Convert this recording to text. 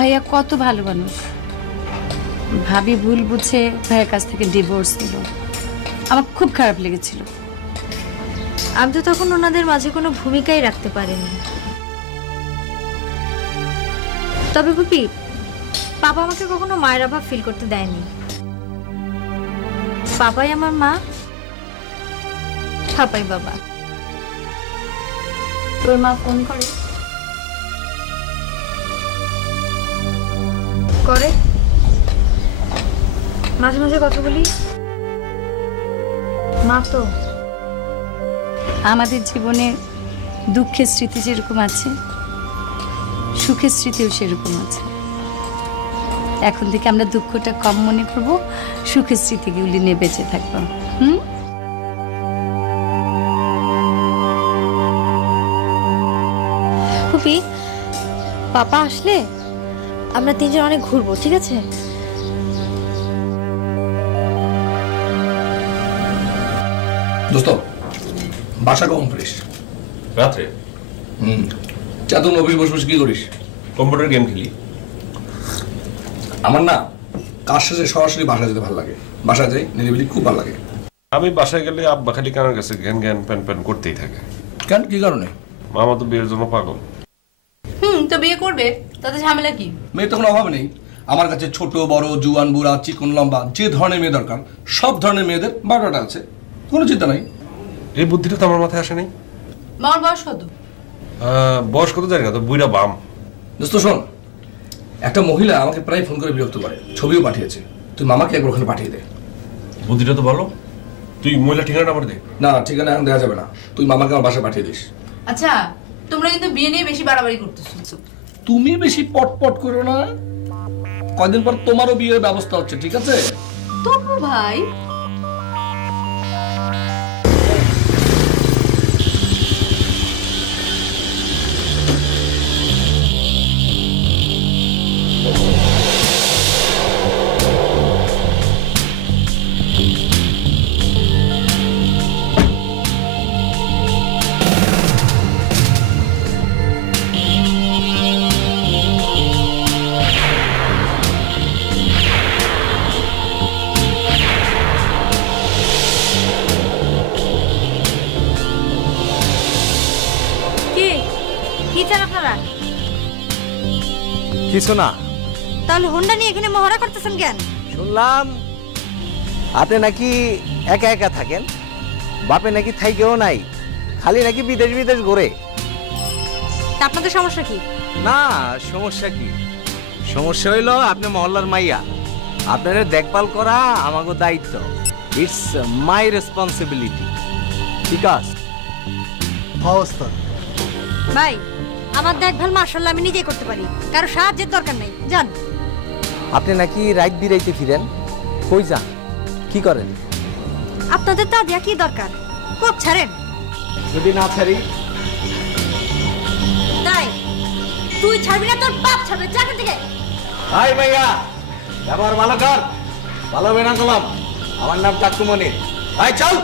ভাইয়া কত ভালো মানুষ। ভাবি ভুল বুঝে ভাইয়ের কাছ থেকে ডিভোর্স নিল, আমার খুব খারাপ লেগেছিল। আমি তো তখন ওনাদের মাঝে কোনো ভূমিকাই রাখতে পারিনি। তবে পুপি, পাপা আমাকে কখনো মায়ের অভাব ফিল করতে দেয়নি। পাপাই আমার মা, পাপাই বাবা। তোর মা ফোন করে? করে, মাঝে মাঝে কথা বলি। মা তো আমাদের জীবনে দুঃখের স্মৃতি যেরকম আছে, সুখের স্মৃতিও সেরকম আছে। এখন থেকে আমরা দুঃখটা কম মনে করবো, সুখের স্মৃতিগুলি নিয়ে বেঁচে থাকবো। পুপি, পাপা আসলে আমরা তিনজন অনেক ঘুরবো, ঠিক আছে? দোস্ত, বাসা কখন ফিরিস? রাত্রে। তুই অফিস বসে বসে কি করিস? কম্পিউটার গেম খেলি। আমার না কাজ শেষে সরাসরি বাসায় যেতে ভালো লাগে। বাসায় যাই, নিরিবিলি খুব ভালো লাগে। আমি বাসায় গেলে আব্বা খালি কানার কাছে জ্ঞান জ্ঞান প্যান প্যান করতেই থাকে। কেন, কি কারণে? মামা তো বিয়ের জন্য পাগল। তো বিয়ে করবে, তাতে ঝামেলা কি? মেয়ে তো কোনো অভাব নেই। আমার কাছে ছোট বড়, জুয়ান বুড়া, চিকন লম্বা, যে ধরনের মেয়ে দরকার সব ধরনের মেয়েদের বারোটা আছে, কোনো চিন্তা নাই। এই বুদ্ধিটা তো আমার মাথায় আসে নাই। মামার বয়স কত? বয়স কত জানি না, তো বুইরা বাম। দোস্ত শোন, একটা মহিলা আমাকে প্রায় ফোন করে বিরক্ত করে, ছবিও পাঠিয়েছে। তুই মামাকে একবার ওখানে পাঠিয়ে দে। বুদ্ধিটা তো ভালো। তুই মহিলা ঠিকানাটা আমার দে। না, ঠিকানা এখন দেওয়া যাবে না। তুই মামাকে আমার বাসায় পাঠিয়ে দিস। আচ্ছা, তোমরা কিন্তু বিয়ে নিয়ে বেশি বাড়াবাড়ি করতেছো। তুমি বেশি পটপট করো না, কয়দিন পর তোমারও বিয়ের ব্যবস্থা হচ্ছে, ঠিক আছে? তবু ভাই, কিছু না। তাহলে হোন্ডা নিয়ে এখানে মহড়া করতেছেন কেন? শুনলাম আপনি নাকি একা একা থাকেন, বাপে নাকি থাইকেও নাই, খালি নাকি বিদেশ বিদেশ ঘুরে। আপনাদের সমস্যা কি? না, সমস্যা কি? সমস্যা হইল আপনি মহল্লার মাইয়া, আপনাদের দেখভাল করা আমাকে দায়িত্ব। It's my responsibility. ঠিক আছে ভাই, আমার দেখভাল মাশাআল্লাহ আমি নিজেই করতে পারি, কারো সাহায্যের দরকার নেই। যান। আপনি নাকি রাত বিরাইতে ফিরেন, কই যান, কি করেন? আপনাদের তা দেয়া কি দরকার? কোপ ছাড়েন। যদি না ছাড়ি? তাই তুই ছাড়বি না, তোর বাপ ছাড়বে। জায়গা থেকে হাই ভাইয়া, ব্যবহার ভালো কর, ভালো বেনা কলাম। আমার নাম টাকুমনি। হাই চল।